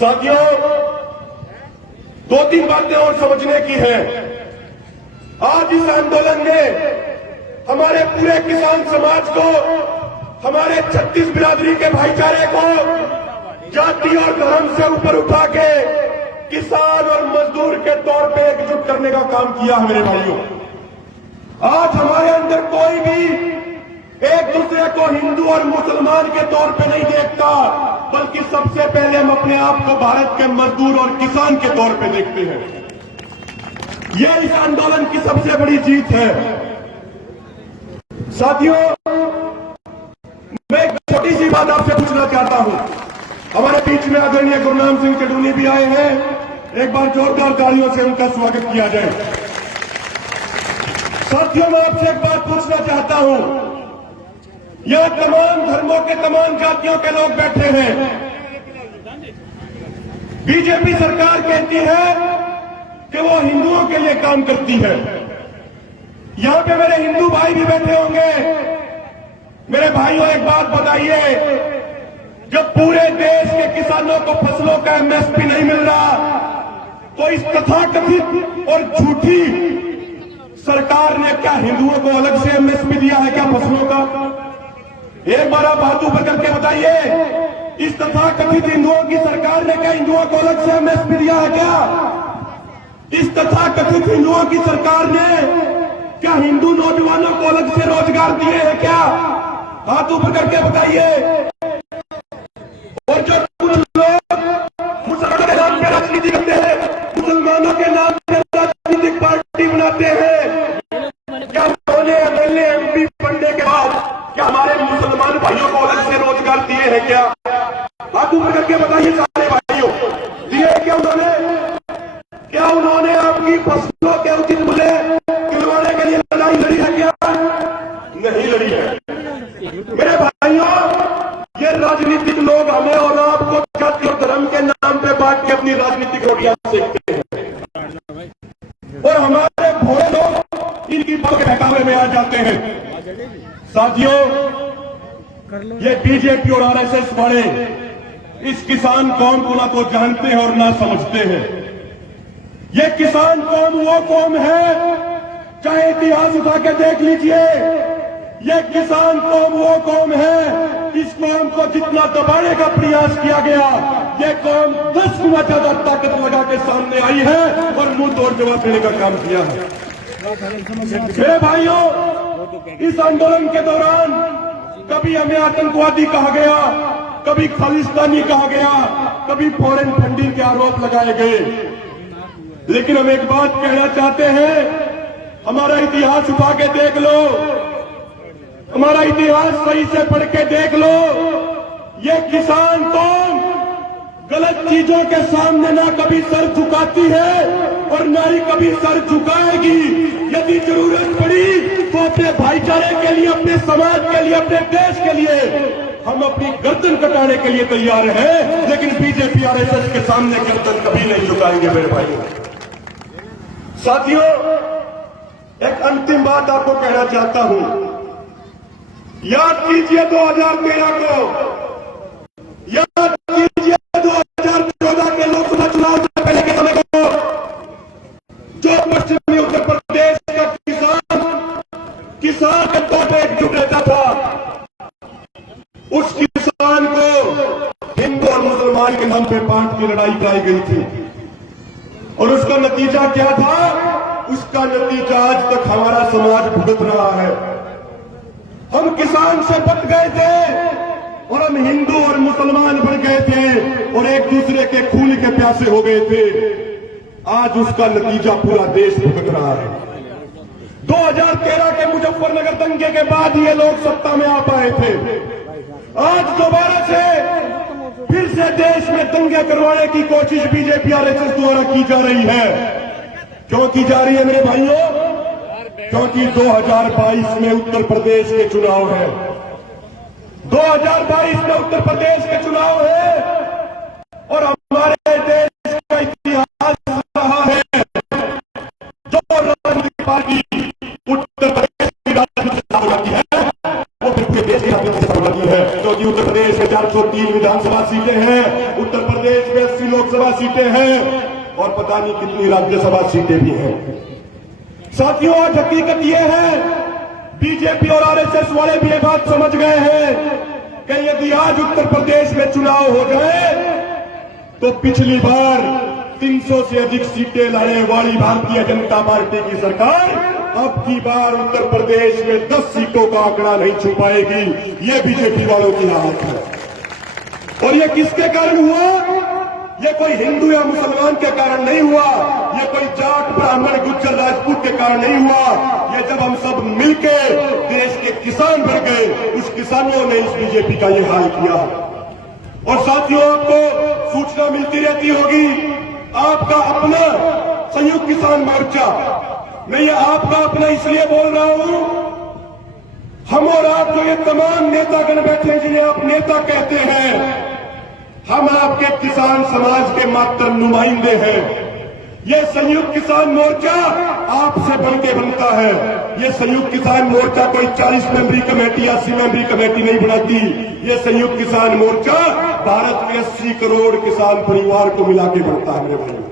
साथियों, दो तीन बातें और समझने की है। आज इस आंदोलन ने हमारे पूरे किसान समाज को, हमारे 36 बिरादरी के भाईचारे को जाति और धर्म से ऊपर उठा के किसान और मजदूर के तौर पे एकजुट करने का काम किया है। मेरे भाइयों, आज हमारे अंदर कोई भी एक दूसरे को हिंदू और मुसलमान के तौर पे नहीं देखता, बल्कि सबसे पहले हम अपने आप को भारत के मजदूर और किसान के तौर पे देखते हैं। यह इस आंदोलन की सबसे बड़ी जीत है। साथियों, मैं एक छोटी सी बात आपसे पूछना चाहता हूं। हमारे बीच में आदरणीय गुरनाम सिंह चडूनी भी आए हैं। एक बार जोरदार तालियों से उनका स्वागत किया जाए। साथियों, मैं आपसे एक बात पूछना चाहता हूं। यहां तमाम धर्मों के, तमाम जातियों के लोग बैठे हैं। बीजेपी सरकार कहती है कि वो हिंदुओं के लिए काम करती है। यहां पे मेरे हिंदू भाई भी बैठे होंगे। मेरे भाइयों, एक बात बताइए, जब पूरे देश के किसानों को फसलों का एमएसपी नहीं मिल रहा, तो इस तथाकथित और झूठी सरकार ने क्या हिंदुओं को अलग से एमएसपी दिया है क्या फसलों का? एक बार आप हाथ ऊपर करके बताइए, इस तथाकथित हिंदुओं की सरकार ने क्या हिंदुओं को अलग से एमएसपी दिया है क्या? इस तथाकथित हिंदुओं की सरकार ने क्या हिंदू नौजवानों को अलग से रोजगार दिए हैं क्या? हाथ ऊपर करके बताइए। और जो कुछ लोग मुसलमानों के नाम पे राजनीति करते हैं, मुसलमानों के नाम पे राजनीतिक पार्टी बनाते हैं, क्या उन्होंने एमएलए एमपी बनने के बाद क्या हमारे मुसलमान भाइयों को अलग से रोजगार दिए हैं क्या? हाथ ऊपर करके बताइए सारे भाइयों, दिए क्या उन्होंने? क्या उन्होंने आपकी फसलों के उचित मूल्य दिलवाने के लिए लड़ाई लड़ी है क्या? नहीं लड़ी है। मेरे भाइयों, ये राजनीतिक लोग हमें और आपको जाति और धर्म के नाम पे बांट के अपनी राजनीतिक रोटियां सेकते हैं, और हमारे भोले लोग इनकी बातों के बहकावे में आ जाते हैं। साथियों, ये बीजेपी और आरएसएस वाले इस किसान कौम को ना तो जानते हैं और ना समझते हैं। ये किसान कौम वो कौम है, चाहे इतिहास उठा के देख लीजिए, ये किसान कौम वो कौम है, इस कौम को जितना दबाने का प्रयास किया गया, ये कौम 10 गुना ज्यादा ताकत लगा के सामने आई है और मुंह तोड़ जवाब देने का काम किया है। मेरे भाइयों, इस आंदोलन के दौरान कभी हमें आतंकवादी कहा गया, कभी खालिस्तानी कहा गया, कभी फॉरेन फंडिंग के आरोप लगाए गए। लेकिन हम एक बात कहना चाहते हैं, हमारा इतिहास उठा के देख लो, हमारा इतिहास सही से पढ़ के देख लो। ये किसान कौम गलत चीजों के सामने ना कभी सर झुकाती है और ना ही कभी सर झुकाएगी। यदि जरूरत पड़ी तो अपने भाईचारे के लिए, अपने समाज के लिए, अपने देश के लिए हम अपनी गर्दन कटाने के लिए तैयार हैं, लेकिन बीजेपी आरएसएस के सामने गर्दन कभी नहीं झुकाएंगे। मेरे भाइयों, साथियों, एक अंतिम बात आपको कहना चाहता हूं। याद कीजिए 2013 को, याद कीजिए 2014 के लोकसभा चुनाव से पहले के समय को, जो पश्चिमी उत्तर प्रदेश का किसान के तौर पर एकजुट रहता था, उस किसान को हिंदू और मुसलमान के नाम पे बांट की लड़ाई कराई गई थी। और उसका नतीजा क्या था? उसका नतीजा आज तक हमारा समाज भुगत रहा है। हम किसान से बच गए थे और हम हिंदू और मुसलमान बन गए थे और एक दूसरे के खून के प्यासे हो गए थे। आज उसका नतीजा पूरा देश भुगत रहा है। 2013 के मुजफ्फरनगर दंगे के बाद ये लोग सत्ता में आ पाए थे। आज दोबारा से फिर से देश में दंगे करवाने की कोशिश बीजेपी आरएसएस द्वारा की जा रही है। क्यों की जा रही है मेरे भाइयों? क्योंकि 2022 में उत्तर प्रदेश के चुनाव है। 2022 में उत्तर प्रदेश के चुनाव है और हमारे देश का इतिहास रहा है, जो राजनीतिक पार्टी उत्तर प्रदेश की राजनीति से होती है वो फिर पूरे देश की राजनीति से होती है। क्योंकि उत्तर प्रदेश में 403 विधानसभा सीटें हैं। उत्तर प्रदेश प्रदेश में 80 लोकसभा सीटें हैं और पता नहीं कितनी राज्यसभा सीटें भी हैं। साथियों, आज हकीकत यह है, बीजेपी और आरएसएस वाले भी ये बात समझ गए हैं कि यदि आज उत्तर प्रदेश में चुनाव हो गए तो पिछली बार 300 से अधिक सीटें लाने वाली भारतीय जनता पार्टी की सरकार अब की बार उत्तर प्रदेश में 10 सीटों का आंकड़ा नहीं छू पाएगी। ये बीजेपी वालों की हालत है। और ये किसके कारण हुआ? ये कोई हिंदू या मुसलमान के कारण नहीं हुआ, ये कोई जाट ब्राह्मण गुज्जर राजपूत के कारण नहीं हुआ। ये जब हम सब मिलकर देश के किसान भर गए, उस किसानों ने इस बीजेपी का ये हाल किया। और साथियों, आपको सूचना मिलती रहती होगी, आपका अपना संयुक्त किसान मोर्चा, मैं ये आपका अपना इसलिए बोल रहा हूं, हम और आप जो ये तमाम नेतागण बैठे हैं जिन्हें आप नेता कहते हैं, हम आपके किसान समाज के मात्र नुमाइंदे हैं। ये संयुक्त किसान मोर्चा आपसे बनके बनता है। ये संयुक्त किसान मोर्चा कोई 40 मेंबरी कमेटी 80 मेंबरी कमेटी नहीं बनाती। ये संयुक्त किसान मोर्चा भारत के 80 करोड़ किसान परिवार को मिला के बनता है। मेरे भाइयों,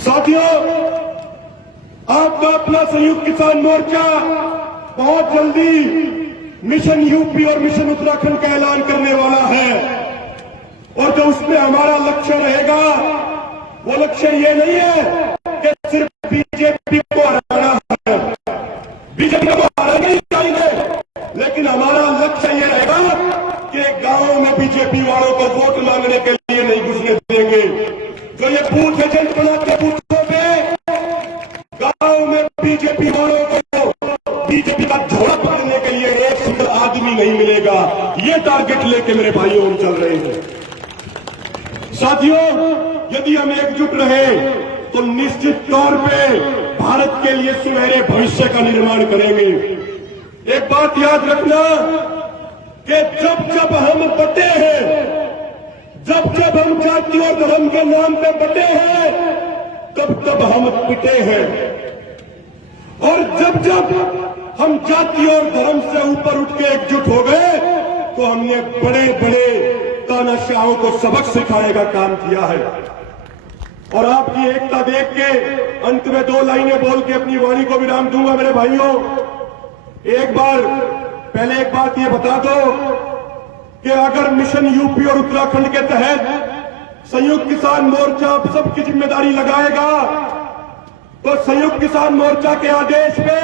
साथियों, आपका अपना संयुक्त किसान मोर्चा बहुत जल्दी मिशन यूपी और मिशन उत्तराखंड का ऐलान करने वाला है। और जो उसमें हमारा लक्ष्य रहेगा, वो लक्ष्य ये नहीं है कि सिर्फ बीजेपी को हराना है, बीजेपी को हराना ही चाहिए, लेकिन हमारा लक्ष्य ये रहेगा कि गांव में बीजेपी वालों को वोट मांगने के लिए नहीं घुसने देंगे। जो ये बूथ एजेंट बनाते बूथों पे गांव में बीजेपी वालों को बीजेपी का झोला पकड़ने के लिए एक सिंगल आदमी नहीं मिलेगा। ये टारगेट लेके मेरे भाइयों हम चल रहे हैं। साथियों, यदि हम एकजुट रहे तो निश्चित तौर पे भारत के लिए सुनहरे भविष्य का निर्माण करेंगे। एक बात याद रखना कि जब जब हम बटे हैं, जब जब हम जाति और धर्म के नाम पे बटे हैं, तब तब हम पिटे हैं। और जब जब हम जाति और धर्म से ऊपर उठ के एकजुट हो गए तो हमने बड़े बड़े तानाशाहों को सबक सिखाने का काम किया है। और आपकी एकता देख के अंत में 2 लाइनें बोल के अपनी वाणी को विराम दूंगा। मेरे भाइयों, पहले एक बात ये बता दो कि अगर मिशन यूपी और उत्तराखंड के तहत संयुक्त किसान मोर्चा आप सबकी जिम्मेदारी लगाएगा तो संयुक्त किसान मोर्चा के आदेश पे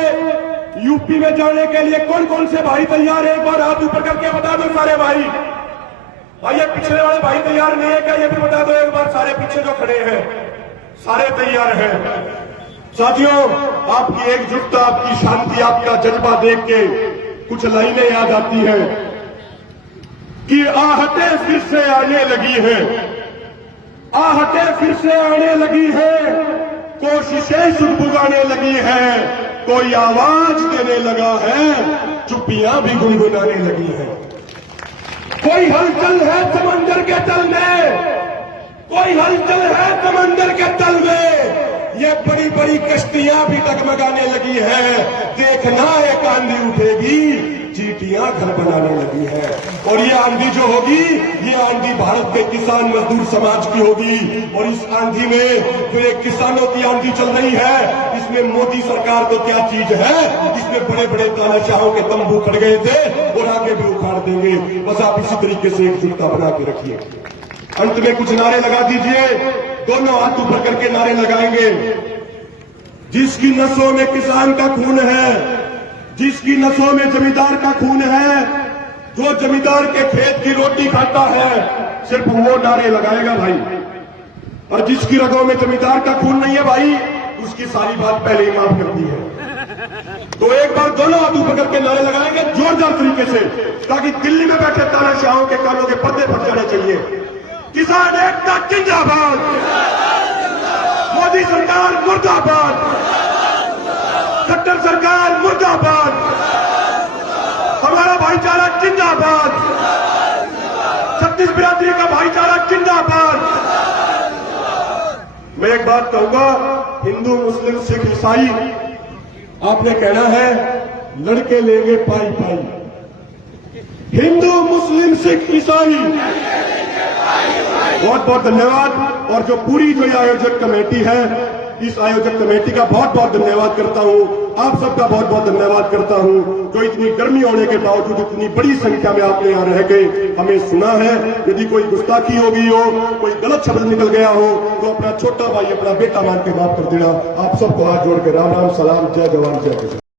यूपी में जाने के लिए कौन कौन से भाई तैयार है? एक बार हाथ ऊपर करके बता दो सारे भाई। और ये पिछले वाले भाई तैयार नहीं है क्या? ये भी बता दो एक बार। सारे पीछे जो खड़े हैं सारे तैयार हैं। साथियों, आपकी एकजुटता, आपकी शांति, आपका जज्बा देख के कुछ लाइनें याद आती हैं कि आहटें फिर से आने लगी है, आहटें फिर से आने लगी है, कोशिशें सुगबुगाने लगी है, कोई आवाज देने लगा है, चुप्पियां भी गुनगुनाने लगी है। कोई हलचल है समंदर के तल में, कोई हलचल है समंदर के तल में, ये बड़ी बड़ी कश्तियां भी डगमगाने लगी है। देखना एक आंधी उठेगी, चींटियां घर बनाने लगी है। और ये आंधी जो होगी, ये आंधी भारत के किसान मजदूर समाज की होगी। और इस आंधी में जो एक किसानों की आंधी चल रही है, इसमें मोदी सरकार तो क्या चीज है, इसमें बड़े बड़े तानाशाहों के तंबू खड़ गए थे और आगे भी उखाड़ देंगे। बस आप इसी तरीके से एकजुटता बना के रखिए। अंत में कुछ नारे लगा दीजिए, दोनों हाथ ऊपर करके नारे लगाएंगे। जिसकी नसों में किसान का खून है, जिसकी नसों में जमींदार का खून है, जो जमींदार के खेत की रोटी खाता है, सिर्फ वो नारे लगाएगा भाई। और जिसकी रगों में जमींदार का खून नहीं है भाई, उसकी सारी बात पहले ही माफ कर दी है। तो एक बार दोनों हाथ ऊपर करके नारे लगाएंगे जोरदार तरीके से, ताकि दिल्ली में बैठे तानाशाहों के कानों के पर्दे फट जाने चाहिए। किसान एकता जिंदाबाद, मोदी सरकार मुर्दाबाद, खट्टर सरकार मुर्दाबाद, हमारा भाईचारा जिंदाबाद, छत्तीस बिरादरी का भाईचारा जिंदाबाद। मैं एक बात कहूंगा, हिंदू मुस्लिम सिख ईसाई, आपने कहना है लड़के लेंगे पाई पाई। हिंदू मुस्लिम सिख ईसाई बहुत बहुत धन्यवाद। और जो पूरी जो ये आयोजक कमेटी है, इस आयोजक कमेटी का बहुत बहुत धन्यवाद करता हूं। आप सबका बहुत बहुत धन्यवाद करता हूं, जो इतनी गर्मी होने के बावजूद इतनी बड़ी संख्या में आपने यहाँ रह के हमें सुना है। यदि कोई गुस्ताखी हो गई हो, कोई गलत शब्द निकल गया हो, तो अपना छोटा भाई, अपना बेटा मान के माफ कर देना। आप सबको हाथ जोड़ के राम राम, सलाम, जय जवान जय किसान।